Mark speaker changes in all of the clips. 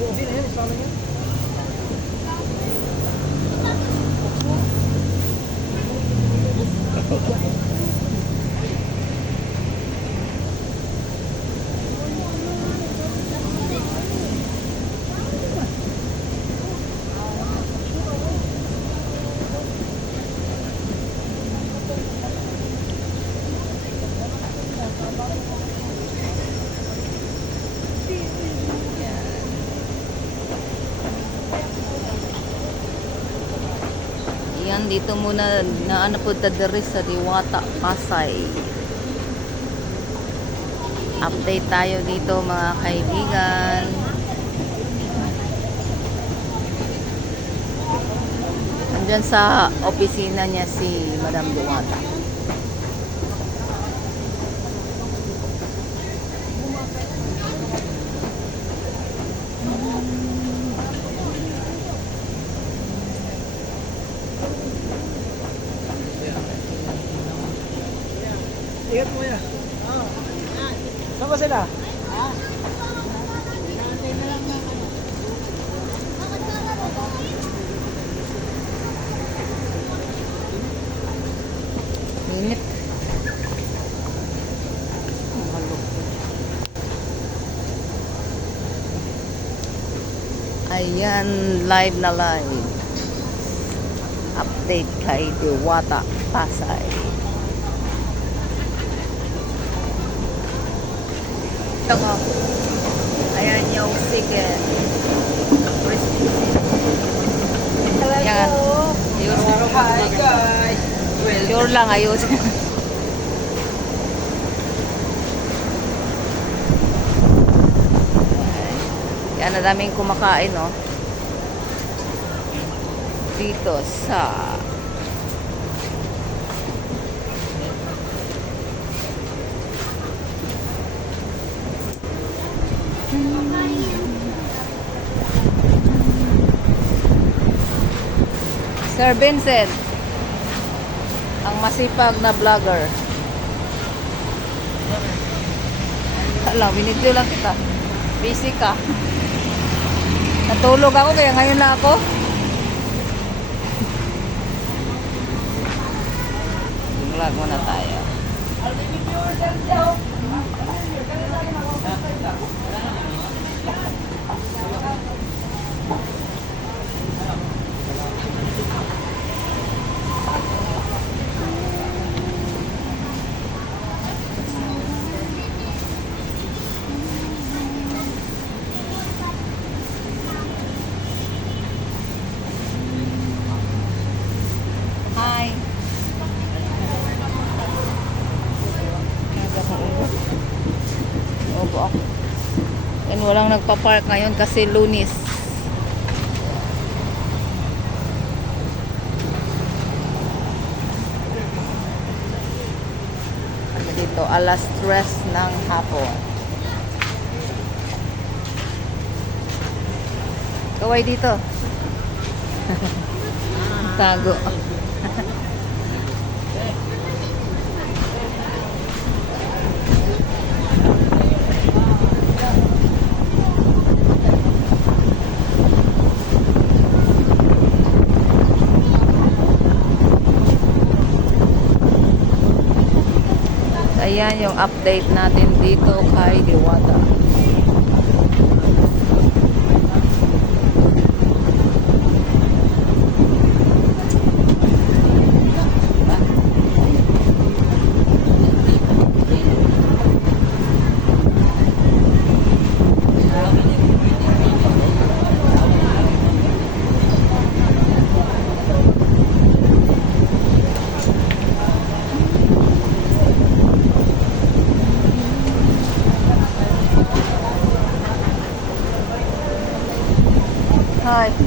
Speaker 1: Yan, dito muna na ano po diri sa Diwata, Pasay. Update tayo dito mga kaibigan. Andyan sa opisina niya si Madam Diwata.
Speaker 2: Ingat mo yan. Saan ba sila?
Speaker 1: Init. Ayan, live na live. Update kay Diwata Pasay. Ko. Ayan yung chicken. Crispy Yan. Ayusin.
Speaker 2: Hi guys!
Speaker 1: Sure lang, ayusin. Yan, na daming kumakain, no? Dito sa... Sir Vincent, ang masipag na vlogger. Alam, binidyo lang kita. Busy ka. Natulog ako kaya ngayon na ako. Vlog muna tayo. Hi. Walang nagpa-park ngayon kasi lunis. Dito, alas stress ng hapon. Kaway dito. Tago. Ayan yung update natin dito kay Diwata. Hi.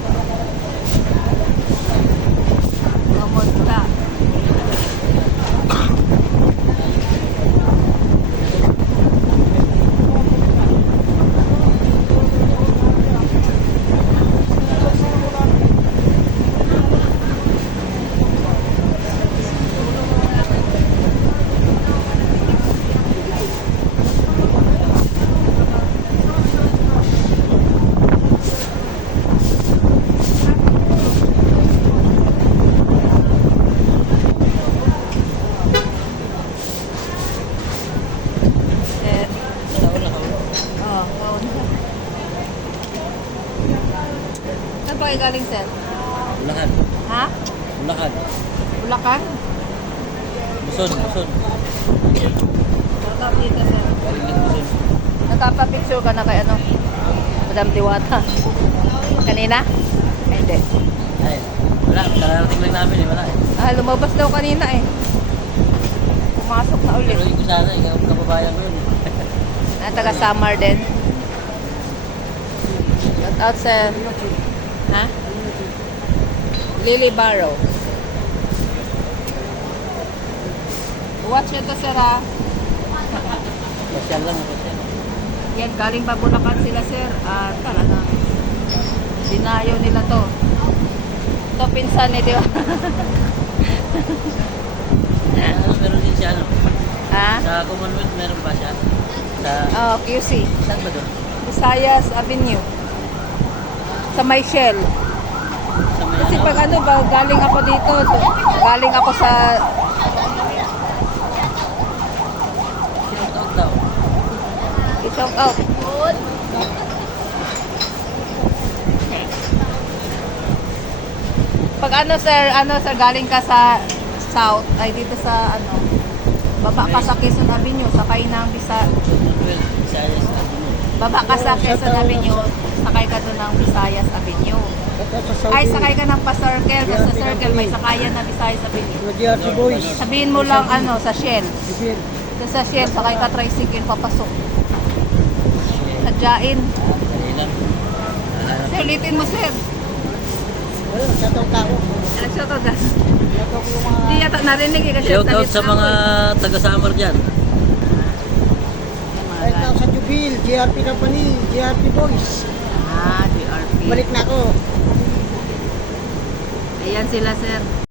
Speaker 1: Kayo galing, sir?
Speaker 3: Bulacan.
Speaker 1: Ha?
Speaker 3: Bulacan.
Speaker 1: Bulacan?
Speaker 3: Buson, Buson.
Speaker 1: Out dito, sir.
Speaker 3: Galing ng Buson.
Speaker 1: Nagpapapicture ka na kay ano? Madam Diwata. Kanina? Ay, hindi.
Speaker 3: Ay, wala. Kararating lang namin eh. Wala eh.
Speaker 1: Ah, lumabas daw kanina eh. Pumasok na ulit.
Speaker 3: Pero ko sana eh. Kababayan ko yun.
Speaker 1: Na taga Samar din. Shout out sa... Ha? Lily Barrow. Watch ito sir ha.
Speaker 3: Pasyal lang. Pasyal.
Speaker 1: Yan, galing pa Bulacan sila sir. Ah, talaga. Dinayo nila to. Ito pinsan ni Diwa.
Speaker 3: Ano, meron din siya ano.
Speaker 1: ha?
Speaker 3: Sa Commonwealth meron ba siya? Sa...
Speaker 1: Oh, QC.
Speaker 3: Saan ba doon?
Speaker 1: Visayas Avenue. Sa may Shell.
Speaker 3: Sa
Speaker 1: Kasi pag ano ba, galing ako dito, galing ako sa, i-shout out. Pag ano sir, ano sir, galing ka sa south, ay dito sa ano, baba ka sa Quezon Avenue, sakay ng Bisa,
Speaker 3: Commonwealth.
Speaker 1: Baba ka sa Quezon Avenue, sakay ka doon ng Visayas Avenue. Ay, sakay ka ng pa-circle, kasi sa circle may sakayan na Visayas Avenue. Sabihin mo lang ano, sa Shell. Doon sa Shell, sakay ka tricycle, papasok. Sadyain. Sir, ulitin mo, sir.
Speaker 2: Sa taong tao.
Speaker 1: Shout out. Hindi yata narinig eh
Speaker 3: Shout out sa mga taga-summer dyan.
Speaker 2: Kahit tao sa Jubil, GRP Company, GRP Boys.
Speaker 1: Ah, GRP.
Speaker 2: Balik na ako.
Speaker 1: Ayan sila, sir.